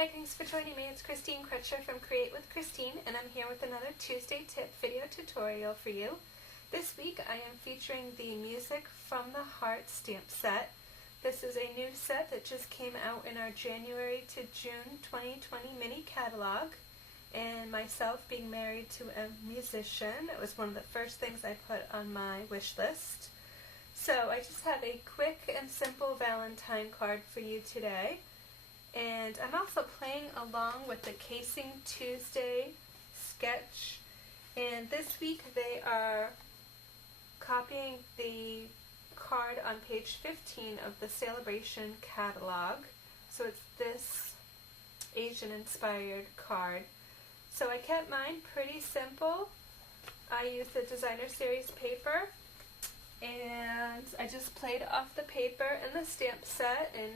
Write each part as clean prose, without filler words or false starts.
Hi, thanks for joining me. It's Christine Crutcher from Create with Christine, and I'm here with another Tuesday tip video tutorial for you. This week I am featuring the Music from the Heart stamp set. This is a new set that just came out in our January to June 2020 mini catalog. And myself being married to a musician, it was one of the first things I put on my wish list. So I just have a quick and simple Valentine card for you today. And I'm also playing along with the Casing Tuesday sketch. And this week they are copying the card on page 15 of the Celebration catalog. So it's this Asian inspired card. So I kept mine pretty simple. I used the designer series paper, and I just played off the paper and the stamp set and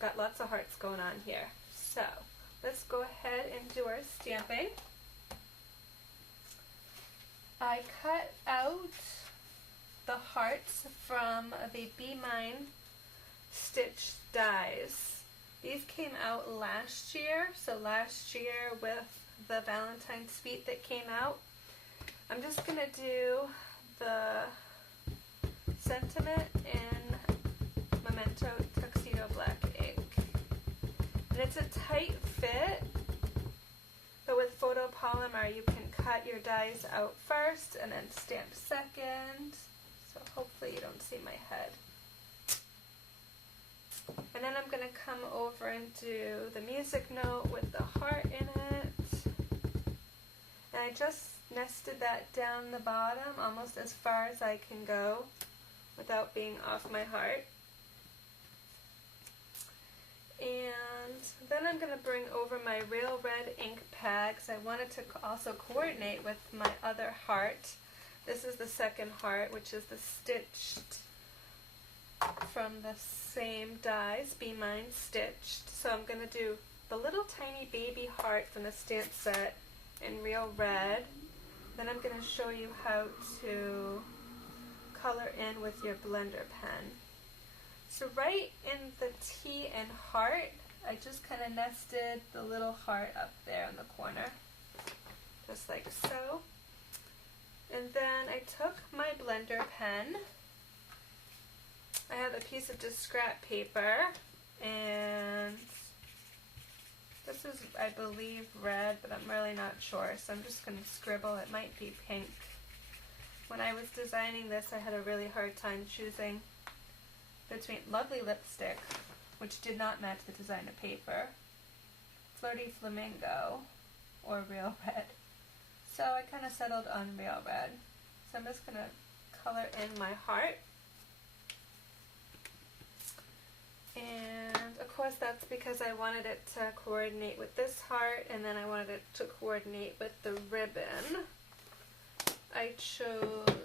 got lots of hearts going on here. So let's go ahead and do our stamping. I cut out the hearts from the Be Mine stitch dies. These came out last year, so last year with the Valentine suite that came out. I'm just going to do the sentiment in Memento Tuxedo Black ink. And it's a tight fit, but with photopolymer you can cut your dies out first and then stamp second. So hopefully you don't see my head. And then I'm going to come over and do the music note with the heart in it. And I just nested that down the bottom almost as far as I can go without being off my heart. And then I'm going to bring over my real red ink pad because I wanted to also coordinate with my other heart. This is the second heart, which is the stitched from the same dies, Be Mine stitched. So I'm going to do the little tiny baby heart from the stamp set in real red. Then I'm going to show you how to color in with your blender pen. So right in the T and heart, I just kind of nested the little heart up there in the corner, just like so. And then I took my blender pen. I have a piece of just scrap paper, and this is, I believe, red, but I'm really not sure, so I'm just going to scribble. It might be pink. When I was designing this, I had a really hard time choosing between Lovely Lipstick, which did not match the designer paper, Flirty Flamingo, or Real Red. So I kind of settled on Real Red. So I'm just going to color in my heart. And of course that's because I wanted it to coordinate with this heart, and then I wanted it to coordinate with the ribbon. I chose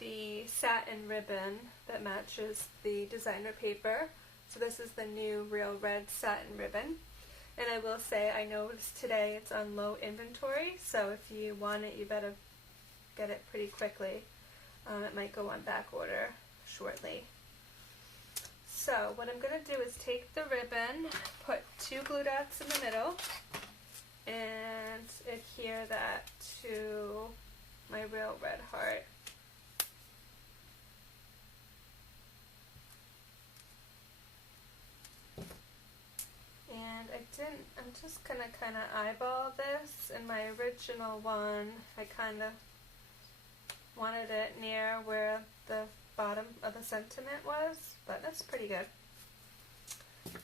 the satin ribbon that matches the designer paper. So this is the new Real Red satin ribbon. And I will say, I noticed today it's on low inventory, so if you want it, you better get it pretty quickly. It might go on back order shortly. So what I'm going to do is take the ribbon, put 2 glue dots in the middle, and adhere that to my Real Red heart. And I'm just going to kind of eyeball this. In my original one, I kind of wanted it near where the bottom of the sentiment was, but that's pretty good.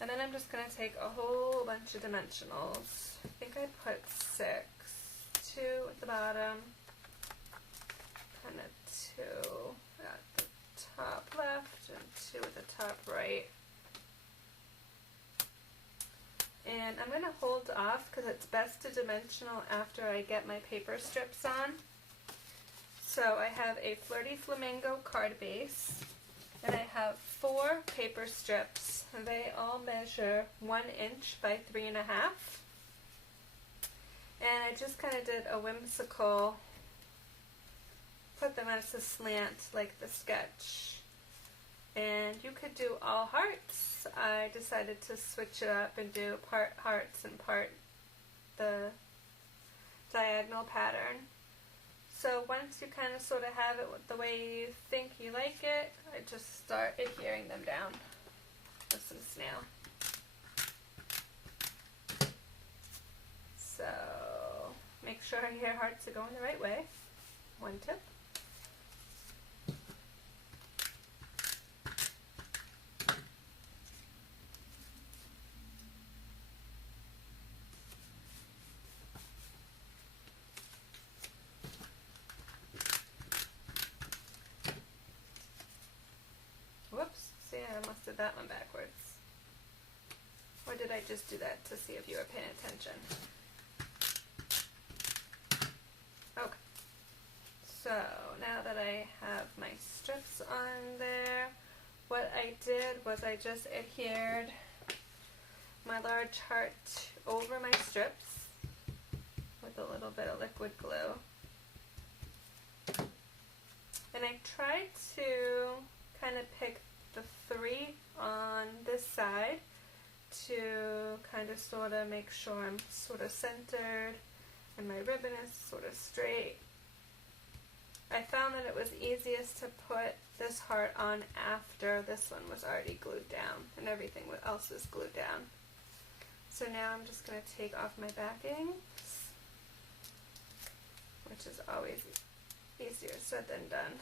And then I'm just going to take a whole bunch of dimensionals. I think I put 6. 2 at the bottom, kind of 2 at the top left, and 2 at the top right. And I'm going to hold off because it's best to dimensional after I get my paper strips on. So I have a Flirty Flamingo card base, and I have 4 paper strips. They all measure 1 inch by 3.5. And I just kind of did a whimsical, put them as a slant like the sketch. And you could do all hearts. I decided to switch it up and do part hearts and part the diagonal pattern. So once you kind of sort of have it the way you think you like it, I just start adhering them down with some snail. So make sure your hearts are going the right way. One tip. Whoops, see, I almost did that one backwards. Or did I just do that to see if you were paying attention? Okay. So, now that I have my strips on there, what I did was I just adhered my large heart over my strips with a little bit of liquid glue. And I tried to kind of pick the 3 on this side to kind of sort of make sure I'm sort of centered and my ribbon is sort of straight. I found that it was easiest to put this heart on after this one was already glued down and everything else was glued down. So now I'm just going to take off my backings, which is always easier said than done.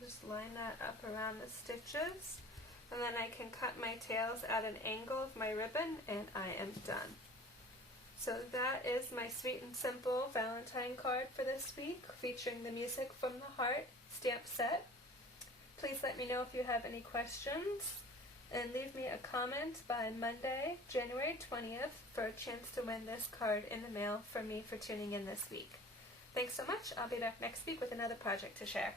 Just line that up around the stitches, and then I can cut my tails at an angle of my ribbon and I am done. So that is my sweet and simple Valentine card for this week, featuring the music from the heart stamp set. Please let me know if you have any questions, and leave me a comment by Monday, January 20th for a chance to win this card in the mail from me for tuning in this week. Thanks so much. I'll be back next week with another project to share.